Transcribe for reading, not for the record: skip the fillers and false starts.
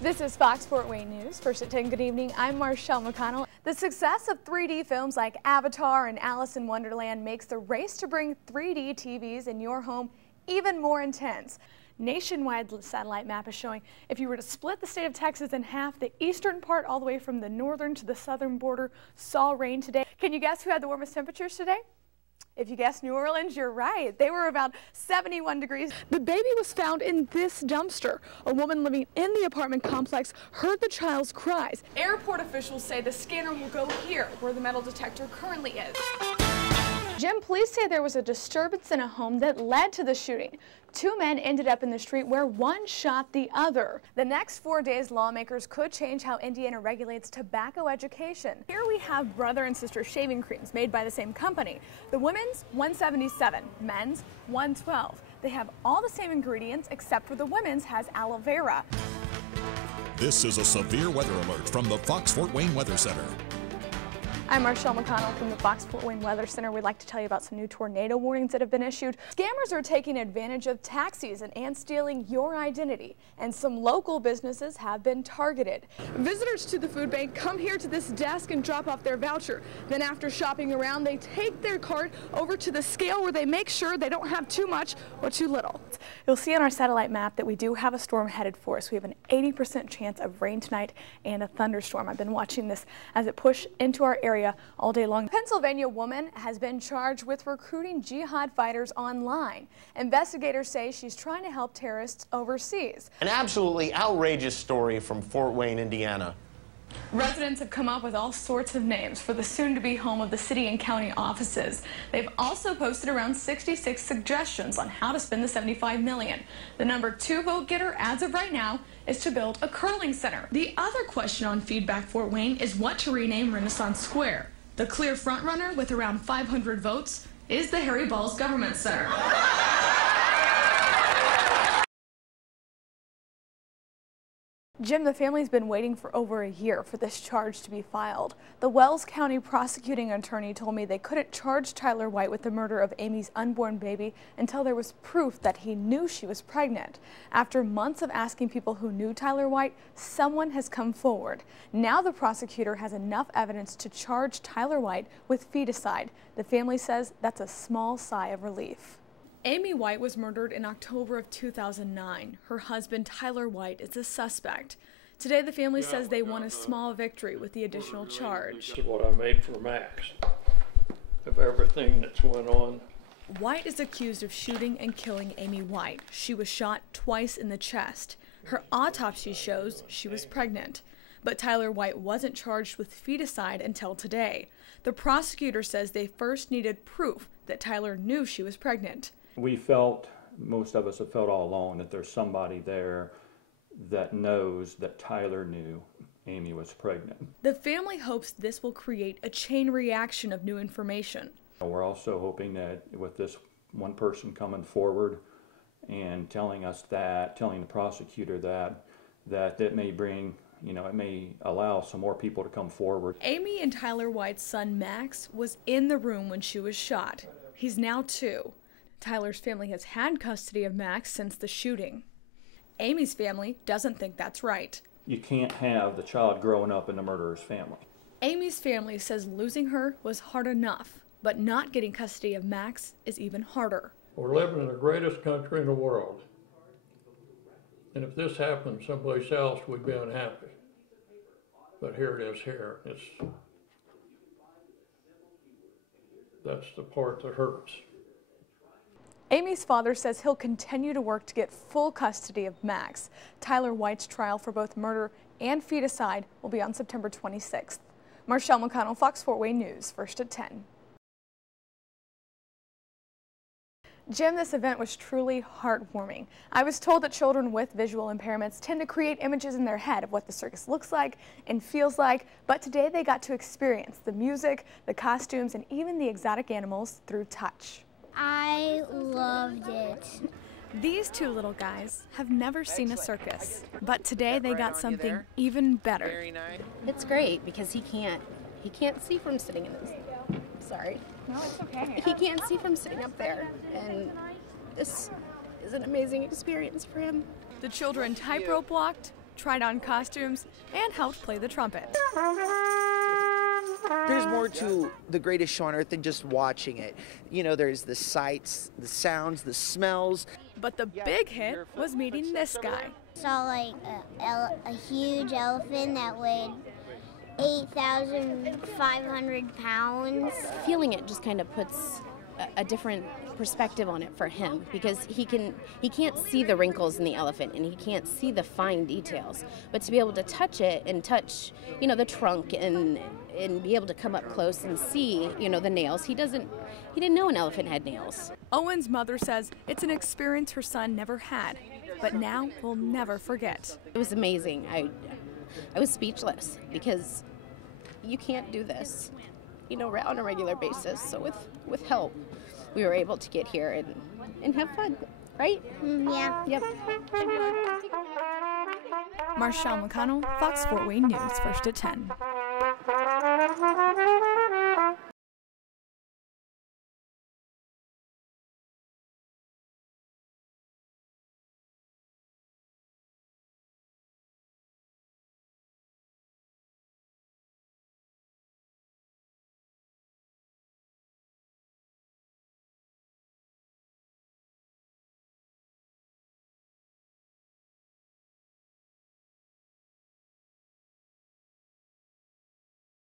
This is Fox Fort Wayne News. First at 10, good evening. I'm MarchelleMcConnell. The success of 3D films like Avatar and Alice in Wonderland makes the race to bring 3D TVs in your home even more intense. Nationwide satellite map is showing if you were to split the state of Texas in half, the eastern part all the way from the northern to the southern border saw rain today. Can you guess who had the warmest temperatures today? If you guessed New Orleans, you're right. They were about 71 degrees. The baby was found in this dumpster. A woman living in the apartment complex heard the child's cries. Airport officials say the scanner will go here, where the metal detector currently is. Jim, police say there was a disturbance in a home that led to the shooting. Two men ended up in the street where one shot the other. The next 4 days, lawmakers could change how Indiana regulates tobacco education. Here we have brother and sister shaving creams made by the same company. The women's, $177, men's, $112. They have all the same ingredients except for the women's has aloe vera. This is a severe weather alert from the Fox Fort Wayne Weather Center. I'm MarchelleMcConnell from the Fox Fort Wayne Weather Center. We'd like to tell you about some new tornado warnings that have been issued. Scammers are taking advantage of tax season and stealing your identity, and some local businesses have been targeted. Visitors to the food bank come here to this desk and drop off their voucher. Then after shopping around, they take their cart over to the scale where they make sure they don't have too much or too little. You'll see on our satellite map that we do have a storm headed for us. We have an 80% chance of rain tonight and a thunderstorm. I've been watching this as it pushed into our area all day long. A Pennsylvania woman has been charged with recruiting jihad fighters online. Investigators say she's trying to help terrorists overseas. An absolutely outrageous story from Fort Wayne, Indiana. Residents have come up with all sorts of names for the soon-to-be home of the city and county offices. They've also posted around 66 suggestions on how to spend the $75 million. The number 2 vote getter as of right now is to build a curling center. The other question on Feedback Fort Wayne is what to rename Renaissance Square. The clear frontrunner with around 500 votes is the Harry Balls Government Center. Jim, the family's been waiting for over a year for this charge to be filed. The Wells County prosecuting attorney told me they couldn't charge Tyler White with the murder of Amy's unborn baby until there was proof that he knew she was pregnant. After months of asking people who knew Tyler White, someone has come forward. Now the prosecutor has enough evidence to charge Tyler White with feticide. The family says that's a small sigh of relief. Amy White was murdered in October of 2009. Her husband, Tyler White, is the suspect. Today, the family says they won a small victory with the additional charge. This is what I made for Max of everything that's went on. White is accused of shooting and killing Amy White. She was shot twice in the chest. Her autopsy shows she was pregnant. But Tyler White wasn't charged with feticide until today. The prosecutor says they first needed proof that Tyler knew she was pregnant. We felt, most of us have felt all along, that there's somebody there that knows that Tyler knew Amy was pregnant. The family hopes this will create a chain reaction of new information. We're also hoping that with this one person coming forward and telling us that, telling the prosecutor that it may bring, it may allow some more people to come forward. Amy and Tyler White's son Max was in the room when she was shot. He's now 2. Tyler's family has had custody of Max since the shooting. Amy's family doesn't think that's right. You can't have the child growing up in the murderer's family. Amy's family says losing her was hard enough, but not getting custody of Max is even harder. We're living in the greatest country in the world. And if this happened someplace else, we'd be unhappy. But here it is here. That's the part that hurts. Amy's father says he'll continue to work to get full custody of Max. Tyler White's trial for both murder and feticide will be on September 26th. MarchelleMcConnell, Fox Fort Wayne News, first at 10. Jim, this event was truly heartwarming. I was told that children with visual impairments tend to create images in their head of what the circus looks like and feels like, but today they got to experience the music, the costumes, and even the exotic animals through touch. I loved it. These two little guys have never seen a circus, but today they got something even better. It's great because he can't see from sitting in his, sorry. No, it's okay. He can't see from sitting up there, and this is an amazing experience for him. The children tightrope walked, tried on costumes, and helped play the trumpet. There's more to The Greatest Show on Earth than just watching it. You know, there's the sights, the sounds, the smells. But the big hit was meeting this guy. Saw like a huge elephant that weighed 8,500 pounds. Feeling it just kind of puts a different perspective on it for him, because he can't see the wrinkles in the elephant and he can't see the fine details, but to be able to touch it and touch, you know, the trunk and be able to come up close and see, you know, the nails. He didn't know an elephant had nails. Owen's mother says it's an experience her son never had, but now will never forget. It was amazing. I was speechless, because you can't do this, you know, on a regular basis. So with help, we were able to get here and have fun, right? Yeah. Yep. MarchelleMcConnell, Fox Fort Wayne News, First at 10.